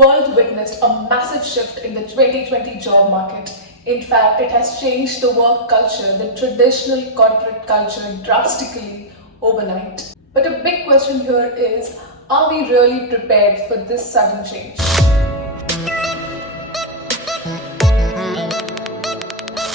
world witnessed a massive shift in the 2020 job market. In fact, it has changed the work culture, the traditional corporate culture, drastically overnight. But a big question here is, are we really prepared for this sudden change?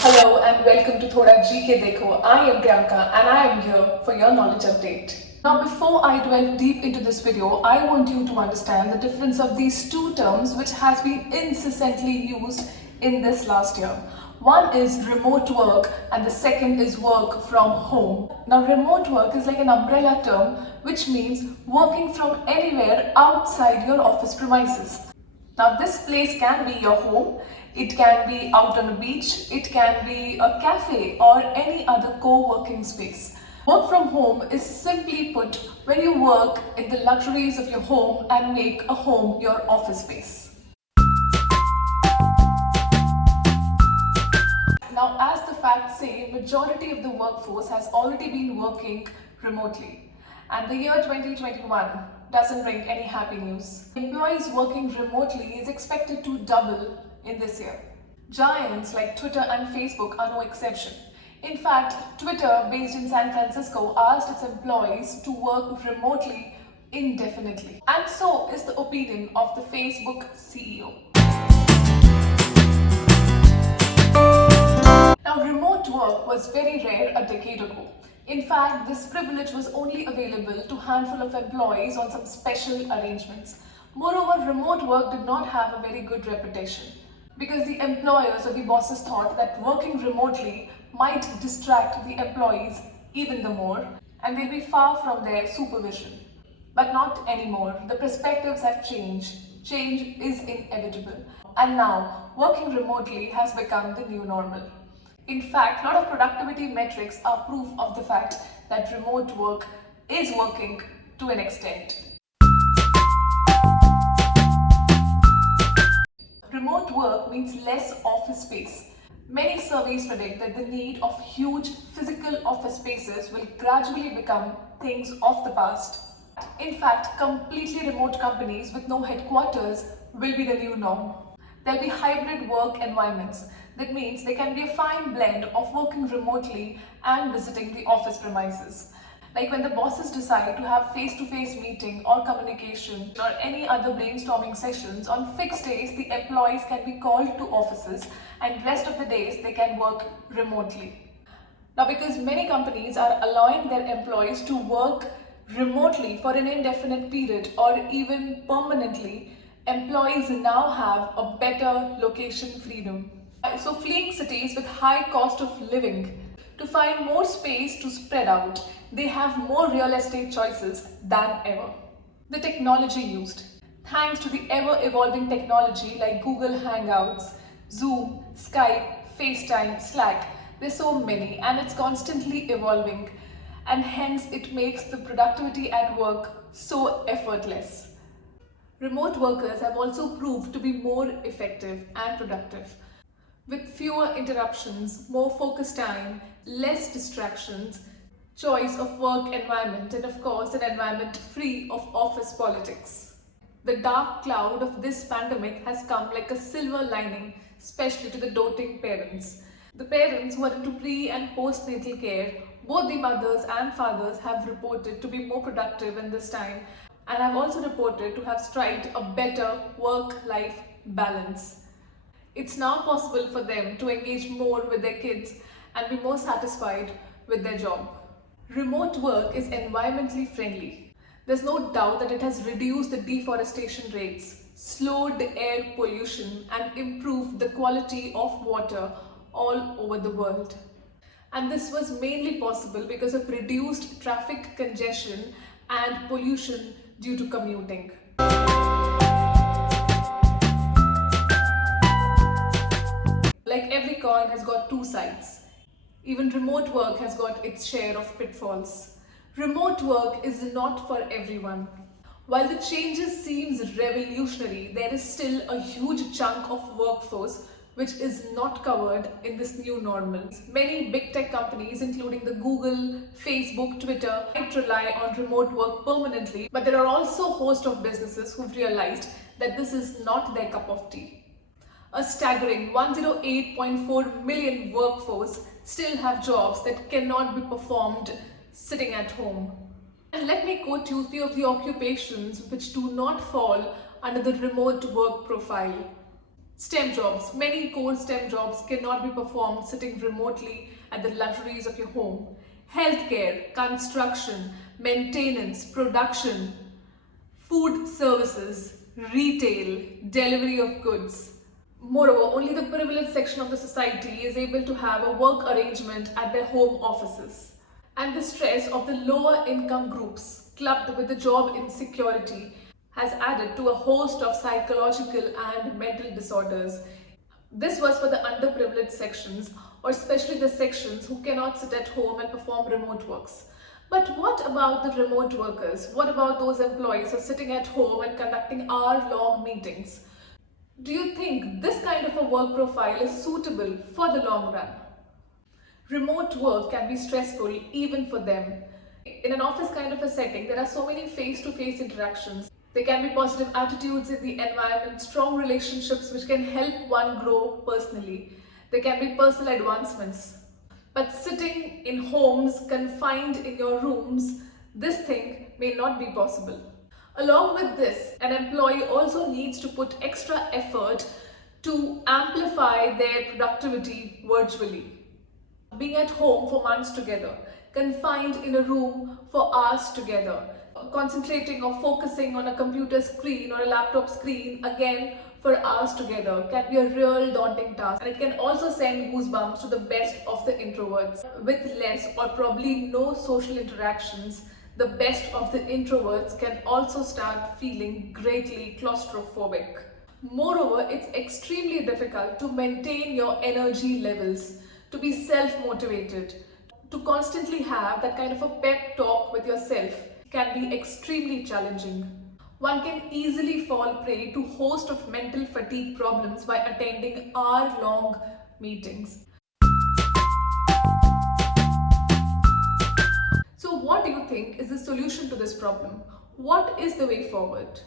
Hello and welcome to Thoda Dekho. I am Priyanka and I am here for your knowledge update. Now, before I delve deep into this video, I want you to understand the difference of these two terms which has been incessantly used in this last year. One is remote work and the second is work from home. Now, remote work is like an umbrella term which means working from anywhere outside your office premises. Now, this place can be your home, it can be out on a beach, it can be a cafe or any other co-working space. Work from home is simply put when you work in the luxuries of your home and make a home your office space. Now, as the facts say, majority of the workforce has already been working remotely. And the year 2021 doesn't bring any happy news. Employees working remotely is expected to double in this year. Giants like Twitter and Facebook are no exception. In fact, Twitter, based in San Francisco, asked its employees to work remotely indefinitely. And so is the opinion of the Facebook CEO. Now, remote work was very rare a decade ago. In fact, this privilege was only available to a handful of employees on some special arrangements. Moreover, remote work did not have a very good reputation because the employers or the bosses thought that working remotely might distract the employees even the more and they'll be far from their supervision. But not anymore. The perspectives have changed. Change is inevitable. And now, working remotely has become the new normal. In fact, a lot of productivity metrics are proof of the fact that remote work is working to an extent. Remote work means less office space. Many surveys predict that the need of huge physical office spaces will gradually become things of the past. In fact, completely remote companies with no headquarters will be the new norm. There'll be hybrid work environments. That means there can be a fine blend of working remotely and visiting the office premises. Like when the bosses decide to have face-to-face meeting or communication or any other brainstorming sessions, on fixed days the employees can be called to offices and rest of the days they can work remotely. Now, because many companies are allowing their employees to work remotely for an indefinite period or even permanently, employees now have a better location freedom. So fleeing cities with high cost of living to find more space to spread out, they have more real estate choices than ever. The technology used. Thanks to the ever-evolving technology like Google Hangouts, Zoom, Skype, FaceTime, Slack, there's so many and it's constantly evolving and hence it makes the productivity at work so effortless. Remote workers have also proved to be more effective and productive. With fewer interruptions, more focused time, less distractions, choice of work environment, and of course an environment free of office politics. The dark cloud of this pandemic has come like a silver lining, especially to the doting parents. The parents who are into pre and postnatal care, both the mothers and fathers have reported to be more productive in this time and have also reported to have strived a better work-life balance. It's now possible for them to engage more with their kids and be more satisfied with their job. Remote work is environmentally friendly. There's no doubt that it has reduced the deforestation rates, slowed the air pollution, and improved the quality of water all over the world. And this was mainly possible because of reduced traffic congestion and pollution due to commuting. Like every coin has got two sides. Even remote work has got its share of pitfalls. Remote work is not for everyone. While the changes seems revolutionary, there is still a huge chunk of workforce which is not covered in this new normal. Many big tech companies, including the Google, Facebook, Twitter, might rely on remote work permanently, but there are also a host of businesses who've realized that this is not their cup of tea. A staggering 108.4 million workforce still have jobs that cannot be performed sitting at home. And let me quote you a few of the occupations which do not fall under the remote work profile. STEM jobs. Many core STEM jobs cannot be performed sitting remotely at the luxuries of your home. Healthcare, construction, maintenance, production, food services, retail, delivery of goods. Moreover, only the privileged section of the society is able to have a work arrangement at their home offices. And the stress of the lower income groups, clubbed with the job insecurity, has added to a host of psychological and mental disorders. This was for the underprivileged sections, or especially the sections who cannot sit at home and perform remote works. But what about the remote workers? What about those employees who are sitting at home and conducting hour-long meetings? Do you think this kind of a work profile is suitable for the long run? Remote work can be stressful even for them. In an office kind of a setting, there are so many face-to-face interactions. There can be positive attitudes in the environment, strong relationships which can help one grow personally. There can be personal advancements. But sitting in homes, confined in your rooms, this thing may not be possible. Along with this, an employee also needs to put extra effort to amplify their productivity virtually. Being at home for months together, confined in a room for hours together, concentrating or focusing on a computer screen or a laptop screen again for hours together can be a real daunting task, and it can also send goosebumps to the best of the introverts. With less or probably no social interactions, the best of the introverts can also start feeling greatly claustrophobic. Moreover, it's extremely difficult to maintain your energy levels, to be self-motivated, to constantly have that kind of a pep talk with yourself can be extremely challenging. One can easily fall prey to a host of mental fatigue problems by attending hour-long meetings. So what do you think is the solution to this problem? What is the way forward?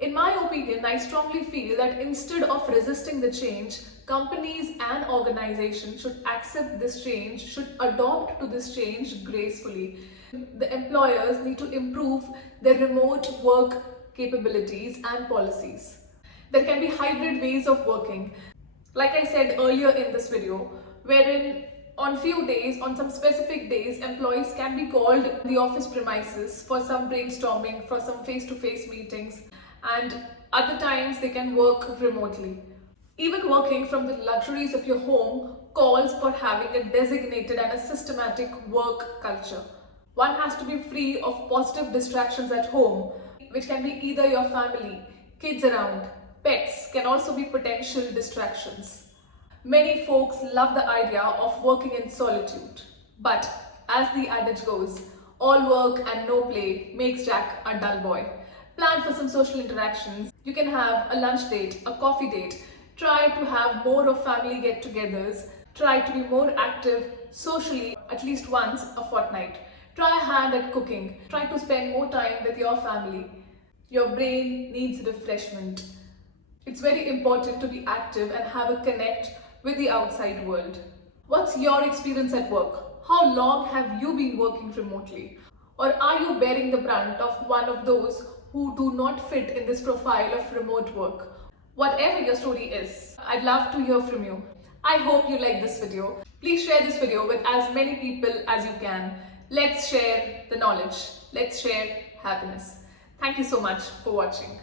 In my opinion, I strongly feel that instead of resisting the change, companies and organizations should accept this change, should adopt to this change gracefully. The employers need to improve their remote work capabilities and policies. There can be hybrid ways of working. Like I said earlier in this video, wherein on few days, on some specific days, employees can be called to the office premises for some brainstorming, for some face-to-face meetings, and other times they can work remotely. Even working from the luxuries of your home calls for having a designated and a systematic work culture. One has to be free of positive distractions at home, which can be either your family, kids around, pets can also be potential distractions. Many folks love the idea of working in solitude, but as the adage goes, all work and no play makes Jack a dull boy. Plan for some social interactions. You can have a lunch date, a coffee date. Try to have more of family get-togethers. Try to be more active socially at least once a fortnight. Try a hand at cooking. Try to spend more time with your family. Your brain needs refreshment. It's very important to be active and have a connect with the outside world. What's your experience at work? How long have you been working remotely? Or are you bearing the brunt of one of those who do not fit in this profile of remote work? Whatever your story is, I'd love to hear from you. I hope you like this video. Please share this video with as many people as you can. Let's share the knowledge. Let's share happiness. Thank you so much for watching.